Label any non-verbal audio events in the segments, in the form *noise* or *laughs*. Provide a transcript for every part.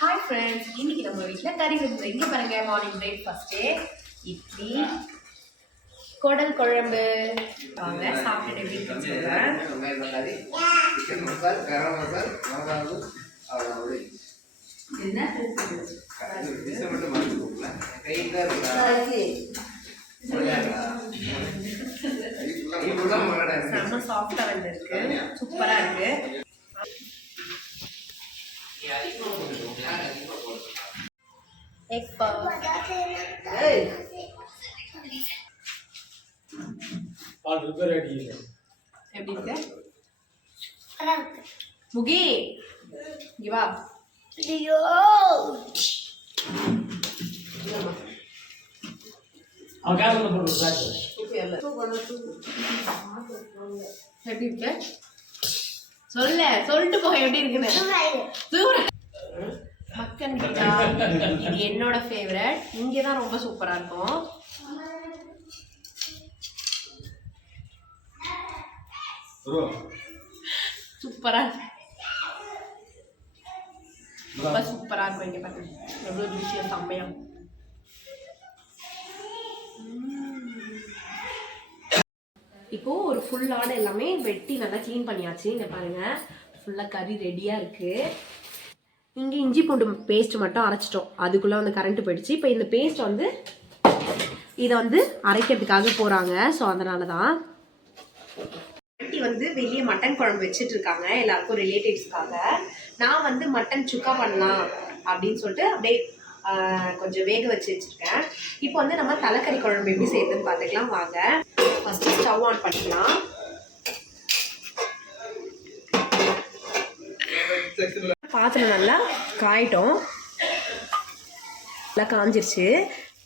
Hi friends இன்னைக்கு நம்ம வீட்டில் கறி விருந்து இங்கே பாருங்க மார்னிங் பிரேக்ஃபாஸ்ட்டு இட்லி குடல் குழம்பு. வாங்க சாப்பிட்டுட்டு மிளகாவு அவ்வளோ என்ன செம்ம சாஃப்டாக இருக்கு. சூப்பராக இருக்கு. எக் பவ் பால் ரிப்பேர் அடிக்கல எப்படி இருக்கு? முகி இங்க வா. அவன் கேஸ் போட்டு சாக்கு எப்படி? இருக்கு? சொல்ல சொல்லிட்டு போ எப்படி இருக்குன்னு. சூப்பரா மக்கன் பிட்டா இது என்னோட ஃபேவரட் இங்கே தான் ரொம்ப சூப்பரா இருக்கும். ப்ரோ. சூப்பரா இருக்கு. ரொம்ப சூப்பரா இருக்கும் இங்க பாருங்க எவ்வளவு ஜூசியா செம்மையா. இப்போ ஒரு ஃபுல் ஆடு எல்லாமே வெட்டி நல்லா க்ளீன் பண்ணியாச்சு. இங்க பாருங்க. ஃபுல்லா கறி ரெடியா இருக்கு. இங்கே இஞ்சி பூண்டு பேஸ்ட் மட்டும் அரைச்சிட்டோம். அதுக்குள்ளே வந்து கரண்ட் போயிடுச்சு. இப்போ இந்த பேஸ்ட் வந்து இதை வந்து அரைக்கிறதுக்காக போகிறாங்க ஸோ அதனால தான் ஆண்டி வந்து வெளியே மட்டன் குழம்பு வச்சுட்டு இருக்காங்க எல்லாருக்கும் ரிலேட்டிவ்ஸ்க்காக நான் வந்து மட்டன் சுக்கா பண்ணலாம் அப்படின்னு சொல்லிட்டு அப்படியே கொஞ்சம் வேக வச்சு வச்சுருக்கேன். இப்போ வந்து நம்ம தலைக்கறி குழம்பு எப்படி செய்யறதுன்னு பார்த்துக்கலாம். வாங்க. ஃபஸ்ட்டு ஸ்டவ் ஆன் பண்ணிக்கலாம். பாத்திரம் நல்லா காயிட்டோம். நல்லா காஞ்சிருச்சு.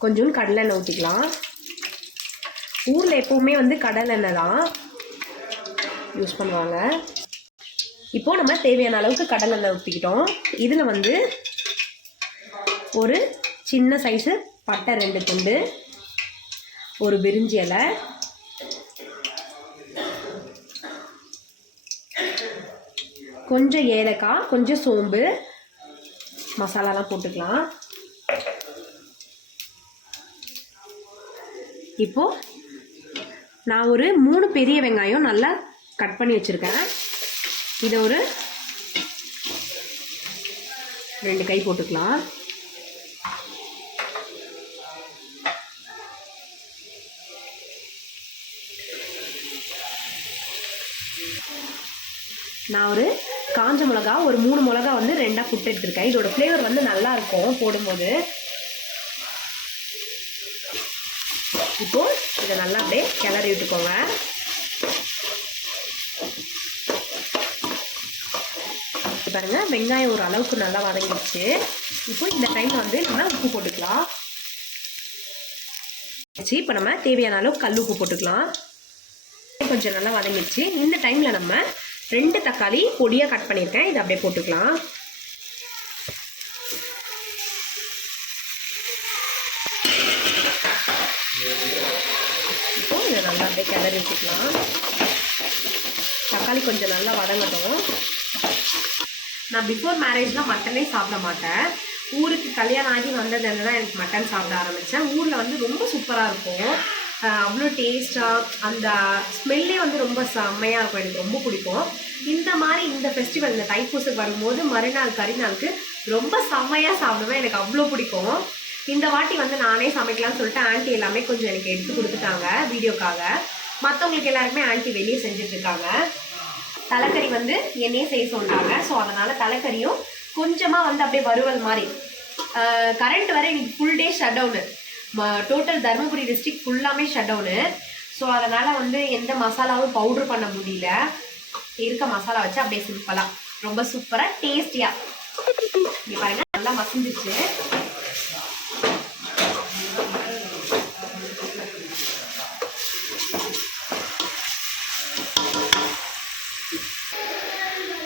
கொஞ்சோண்டு கடலெண்ணெய் ஊற்றிக்கலாம் ஊரில் எப்போவுமே வந்து கடலெண்ணெய் தான் யூஸ் பண்ணுவாங்க. இப்போ நம்ம தேவையான அளவுக்கு கடலெண்ணெய் ஊற்றிக்கிட்டோம் இதில் வந்து ஒரு சின்ன சைஸு பட்டை ரெண்டு துண்டு ஒரு பிரிஞ்சி இலை கொஞ்சம் ஏலக்காய் கொஞ்சம் சோம்பு. மசாலாலாம் போட்டுக்கலாம். இப்போ நான் ஒரு மூணு பெரிய வெங்காயம் நல்லா கட் பண்ணி வச்சுருக்கேன். இதை ஒரு ரெண்டு கை போட்டுக்கலாம். நான் ஒரு காஞ்ச மிளகா ஒரு மூணு மிளகா வந்து ரெண்டாக புட்டு எடுத்துருக்கேன். இதோட ஃப்ளேவர் வந்து நல்லா இருக்கும் போடும்போது. இப்போ இதை நல்லா அப்படியே கிளறி விட்டுக்கோங்க. பாருங்க வெங்காயம் ஒரு அளவுக்கு நல்லா வதங்கிடுச்சு. இப்போ இந்த டைம்ல வந்து நம்ம உப்பு போட்டுக்கலாம். சரி இப்போ நம்ம தேவையான அளவு கல் உப்பு போட்டுக்கலாம். கொஞ்சம் நல்லா வதங்கிடுச்சு. இந்த டைம்ல நம்ம ரெண்டு தக்காளி பொடியாக கட் பண்ணியிருக்கேன். இதை அப்படியே போட்டுக்கலாம். இப்போ இதை நல்லா அப்படியே கிளறி விட்டுக்கலாம் தக்காளி கொஞ்சம் நல்லா வதங்கட்டும். நான் பிஃபோர் மேரேஜ்லாம் மட்டனே சாப்பிட மாட்டேன். ஊருக்கு கல்யாணம் ஆகி வந்ததுலேருந்து தான் எனக்கு மட்டன் சாப்பிட ஆரம்பித்தேன் ஊரில் வந்து ரொம்ப சூப்பராக இருக்கும். அவ்வளோ டேஸ்ட்டாக அந்த ஸ்மெல்லே வந்து ரொம்ப செம்மையாக இருக்கும். எனக்கு ரொம்ப பிடிக்கும். இந்த மாதிரி இந்த ஃபெஸ்டிவல் இந்த தைப்பூசத்துக்கு வரும்போது மறுநாள் கரிநாளுக்கு ரொம்ப செம்மையாக சாப்பிடுவேன். எனக்கு அவ்வளோ பிடிக்கும். இந்த வாட்டி வந்து நானே சமைக்கலாம்னு சொல்லிட்டு ஆன்ட்டி எல்லாமே கொஞ்சம் எனக்கு எடுத்து கொடுத்துட்டாங்க வீடியோக்காக. மற்றவங்களுக்கு எல்லாருக்குமே ஆன்ட்டி வெளியே செஞ்சுட்ருக்காங்க. தலைக்கறி வந்து என்னையே செய்ய சொன்னாங்க ஸோ அதனால் தலைக்கறியும் கொஞ்சமாக வந்து அப்படியே வறுவல் மாதிரி. கரண்ட் வர இன்னைக்கு full day shut down total Dharmapuri district ஃபுல்லாமே ஷட் டவுனு ஸோ அதனால் வந்து எந்த மசாலாவும் பவுட்ரு பண்ண முடியல. இருக்க மசாலா வச்சு அப்படியே சிம்பிளாக ரொம்ப சூப்பராக டேஸ்டியாக இங்கே பாருங்கள் நல்லா மசிஞ்சிச்சு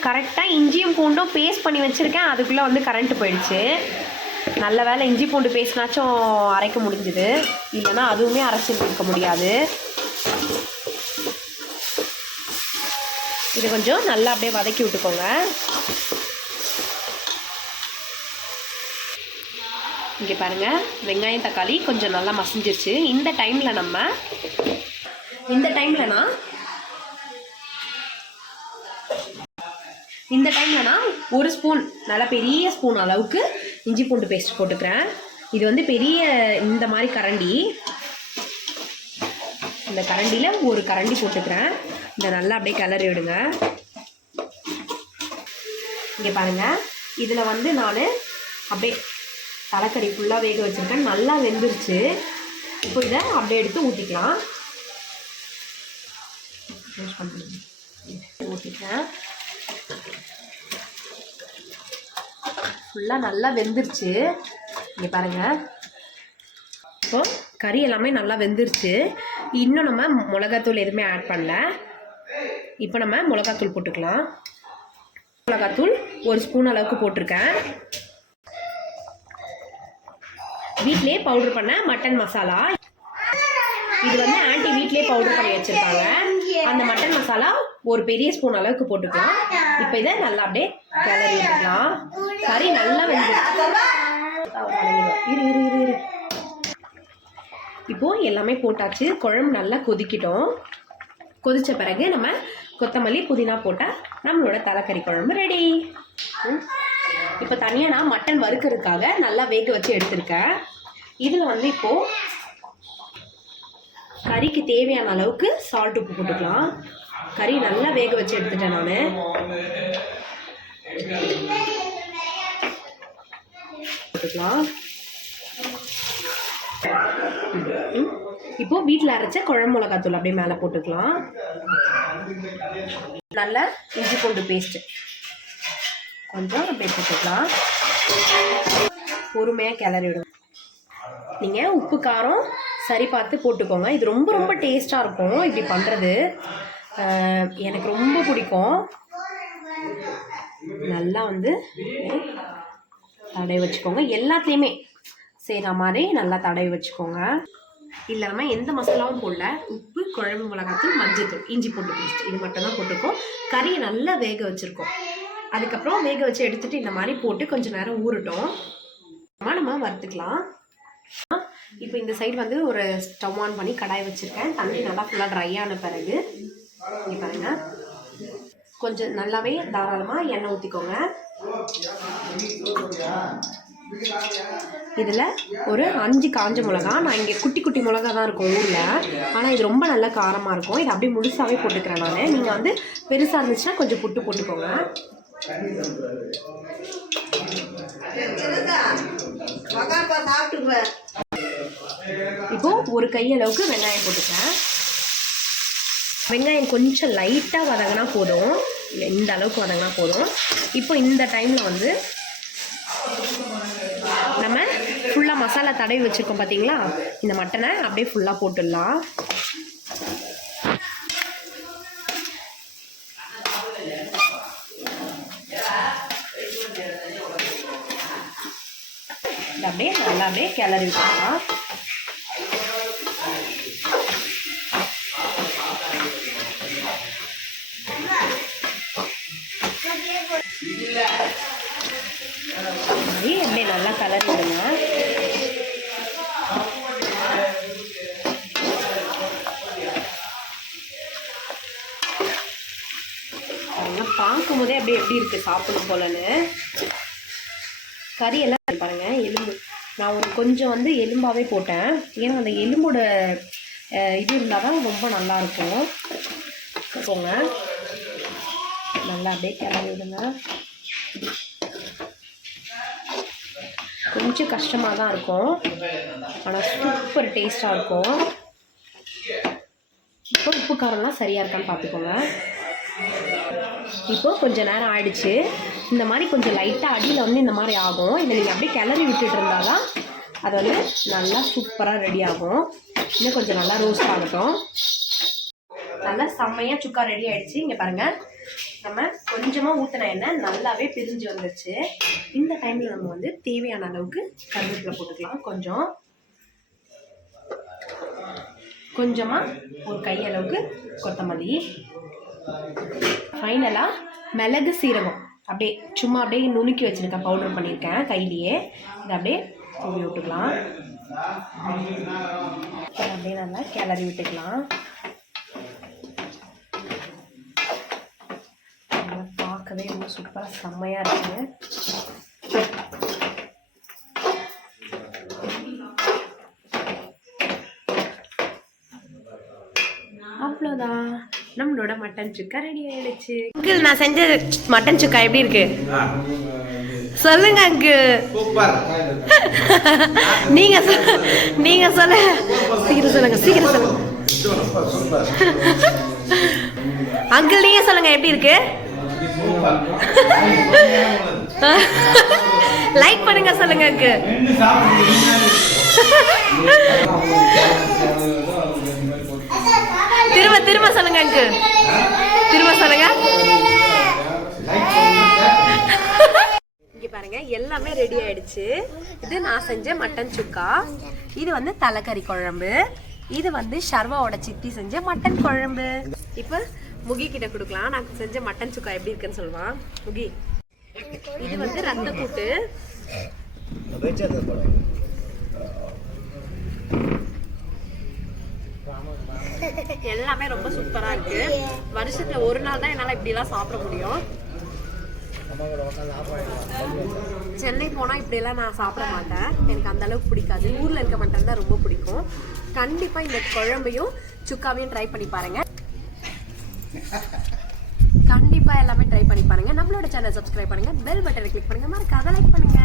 கரெக்டாக இஞ்சியும் பூண்டும் பேஸ்ட் பண்ணி வச்சுருக்கேன். அதுக்குள்ளே வந்து கரண்ட் போயிடுச்சு. நல்ல வேலை இஞ்சி பூண்டு பேஸ்ட்னாச்சும் அரைக்க முடிஞ்சுது. இல்லைன்னா அதுவுமே அரைச்சிருக்க முடியாது. இது கொஞ்சம் நல்லா அப்படியே வதக்கி விட்டுக்கோங்க. இங்கே பாருங்கள் வெங்காயம் தக்காளி கொஞ்சம் நல்லா மசிஞ்சிருச்சு. இந்த டைமில் நம்ம இந்த டைம்லனா இந்த டைம்லனா ஒரு ஸ்பூன் நல்லா பெரிய ஸ்பூன் அளவுக்கு இஞ்சி பூண்டு பேஸ்ட் போட்டுக்கிறேன். இது வந்து பெரிய இந்த மாதிரி கரண்டி. இந்த கரண்டியில் ஒரு கரண்டி போட்டுக்கிறேன். இதை நல்லா அப்படியே கிளறி விடுங்க. இங்கே பாருங்கள் இதில் வந்து நான் அப்படியே தலைக்கறி ஃபுல்லாக வேக வச்சுருக்கேன். நல்லா வெந்துருச்சு. இப்போ இதை அப்படியே எடுத்து ஊற்றிக்கலாம் ஊற்றிக்கிறேன் ஃபுல்லாக நல்லா வெந்துருச்சு. இங்கே பாருங்கள் இப்போ கறி எல்லாமே நல்லா வெந்துருச்சு. இன்னும் நம்ம மிளகாத்தூள் எதுவுமே ஆட் பண்ணல. இப்போ நம்ம மிளகாத்தூள் போட்டுக்கலாம். மிளகாத்தூள் ஒரு ஸ்பூன் அளவுக்கு போட்டிருக்கேன். வீட்லேயே பவுடர் பண்ண மட்டன் மசாலா இது வந்து ஆன்ட்டி வீட்டிலே பவுடர் பண்ணி வச்சுருக்காங்க. அந்த மட்டன் மசாலா ஒரு பெரிய ஸ்பூன் அளவுக்கு போட்டுக்கலாம். இப்போ இதை நல்லா அப்படியே கிளறி விட்டுக்கலாம். கறி நல்லா வெந்துருச்சு. இரு இரு இரு இரு. இப்போ எல்லாமே போட்டாச்சு. குழம்பு நல்லா கொதிக்கிட்டோம். கொதிச்ச பிறகு நம்ம கொத்தமல்லி புதினா போட்டால் நம்மளோட தலைக்கறி குழம்பு ரெடி இப்போ தனியாக நான் மட்டன் வறுக்கிறதுக்காக நல்லா வேக வச்சு எடுத்திருக்கேன். இதில் வந்து இப்போது கறிக்கு தேவையான அளவுக்கு சால்ட் உப்பு போட்டுக்கலாம். கறி நல்லா வேக வச்சு எடுத்துட்டேன் நான். போட்டுக்கலாம் இப்போ வீட்டில் அரைச்ச குழம்பு மிளகாத்தூள் அப்படியே மேலே போட்டுக்கலாம். நல்ல இஞ்சி பூண்டு பேஸ்ட்டு கொஞ்சம் அப்படியே போட்டுக்கலாம். பொறுமையாக கிளறி விடும் நீங்கள் உப்பு காரம் சரி பார்த்து போட்டுக்கோங்க. இது ரொம்ப ரொம்ப டேஸ்ட்டாக இருக்கும். இப்படி பண்ணுறது எனக்கு ரொம்ப பிடிக்கும். நல்லா வந்து தடவி வச்சுக்கோங்க. எல்லாத்துலேயுமே செய்கிற மாதிரி நல்லா தடவி வச்சுக்கோங்க. இல்லாமல் எந்த மசாலாவும் போடல. உப்பு குழம்பு மிளகாத்தூள் மஞ்சத்தூள் இஞ்சி போட்டு பேஸ்ட் இது மட்டும்தான் போட்டிருக்கோம் கறியை நல்லா வேக வச்சுருக்கோம். அதுக்கப்புறம் வேக வச்சு எடுத்துகிட்டு இந்த மாதிரி போட்டு கொஞ்சம் நேரம் ஊறட்டும். நம்ம வறுத்துக்கலாம். இப்போ இந்த சைடு வந்து ஒரு ஸ்டவ் ஆன் பண்ணி கடாய் வச்சுருக்கேன். தண்ணி நல்லா ஃபுல்லாக ட்ரை ஆன பிறகு இங்கே பாருங்க. கொஞ்சம் நல்லாவே தாராளமாக எண்ணெய் ஊற்றிக்கோங்க இதில் ஒரு அஞ்சு காஞ்ச மிளகா. நான் இங்கே குட்டி குட்டி மிளகா தான் இருக்கும் ஊரில். ஆனால் இது ரொம்ப நல்ல காரமாக இருக்கும். இது அப்படியே முழுசாகவே போட்டுக்கிறேன் நான். நீங்கள் வந்து பெருசாக இருந்துச்சுன்னா கொஞ்சம் புட்டு போட்டுக்கோங்க. இப்போ ஒரு கையளவுக்கு வெங்காயம் போட்டுக்கிறேன். வெங்காயம் கொஞ்சம் லைட்டாக வதங்கினா போதும். இந்த அளவுக்கு வதங்கினா போதும். இப்போ இந்த டைமில் வந்து நம்ம ஃபுல்லாக மசாலா தடவி வச்சுருக்கோம் பார்த்தீங்களா இந்த மட்டனை அப்படியே ஃபுல்லாக போட்டுடலாம். அப்படியே நல்லா அப்படியே கிளறி விட்டுலாம் அப்படியே நல்லா கலர் விடுங்க பார்க்கும் போதே அப்படியே எப்படி இருக்குது சாப்பிடும் போலன்னு. கறி எல்லாம் பாருங்க எலும்பு. நான் ஒரு கொஞ்சம் வந்து எலும்பாகவே போட்டேன். ஏன்னா அந்த எலும்போட இது இருந்தால் தான் ரொம்ப நல்லா இருக்கும். போங்க. நல்லா அப்படியே கிளம்பி விடுங்க. கொஞ்சம் கஷ்டமாக தான் இருக்கும். ஆனால் சூப்பர் டேஸ்ட்டாக இருக்கும். இப்போ உப்பு காரம்லாம் சரியாக இருக்கான்னு பார்த்துக்கோங்க. இப்போ கொஞ்சம் நேரம் ஆயிடுச்சு. இந்த மாதிரி கொஞ்சம் லைட்டாக அடியில் வந்து இந்த மாதிரி ஆகும். இதை நீங்கள் அப்படியே கிளறி விட்டுட்டு இருந்தால் தான் அது வந்து நல்லா சூப்பராக ரெடி ஆகும். இன்னும் கொஞ்சம் நல்லா ரோஸ்ட் ஆகட்டும். நல்லா செம்மையாக சுக்கா ரெடி ஆகிடுச்சு இங்கே பாருங்கள் நம்ம கொஞ்சமாக ஊற்றின எண்ணெய் நல்லாவே பிரிஞ்சு வந்துச்சு இந்த டைமில் நம்ம வந்து தேவையான அளவுக்கு கருவேப்பிலை போட்டுக்கலாம். கொஞ்சம் கொஞ்சமாக ஒரு கையளவுக்கு கொத்தமல்லி. ஃபைனலாக மிளகு சீரகம். அப்படியே சும்மா அப்படியே நுணுக்கி வச்சுருக்கேன் பவுடர் பண்ணியிருக்கேன் கையிலேயே. இதை அப்படியே தூவி விட்டுக்கலாம். அப்படியே நல்லா கிளறி விட்டுக்கலாம் நல்லா பார்க்கவே ரொம்ப சூப்பராக செம்மையாக இருக்குது அவ்வளோதான் நம்மளோட மட்டன் சுக்கா ரெடி ஆயிடுச்சு. அங்கிள் நான் செஞ்ச மட்டன் சுக்கா எப்படி இருக்கு? சொல்லுங்க அங்கிள். சூப்பர். நீங்க நீங்க சொல்ல சீக்கிரம் சொல்லுங்க சீக்கிரம் சொல்லுங்க. அங்கிள் நீங்க சொல்லுங்க எப்படி இருக்கு? *laughs* லைக் பண்ணுங்க சொல்லுங்க *laughs* திரும்ப திரும்ப சொல்லுங்க அங்கு திரும்ப சொல்லுங்க. இங்க பாருங்க எல்லாமே ரெடி ஆயிடுச்சு. இது நான் செஞ்ச மட்டன் சுக்கா. இது வந்து தலைக்கறி குழம்பு. இது வந்து ஷர்வாவோட சித்தி செஞ்ச மட்டன் குழம்பு. இப்போ முகி கிட்ட கொடுக்கலாம். நான் செஞ்ச மட்டன் சுக்கா எப்படி இருக்குன்னு சொல்லுவான். முகி. இது வந்து ரத்த கூட்டு எல்லாமே ரொம்ப சூப்பரா இருக்கு. வருஷத்துல ஒரு நாள் தான் என்னால இப்படி எல்லாம் சாப்பிட முடியும். சென்னை போனா இப்படி எல்லாம் நான் சாப்பிட மாட்டேன். எனக்கு அந்த அளவுக்கு பிடிக்காது. ஊர்ல இருக்க மட்டன் தான் ரொம்ப பிடிக்கும். கண்டிப்பா இந்த குழம்பையும் சுக்காவையும் ட்ரை பண்ணி பாருங்க. கண்டிப்பா எல்லாமே ட்ரை பண்ணி பாருங்க. நம்மளோட சேனல் சப்ஸ்கிரைப் பண்ணுங்க. பெல் பட்டனை கிளிக் பண்ணுங்க. மறக்காத லைக் பண்ணுங்க.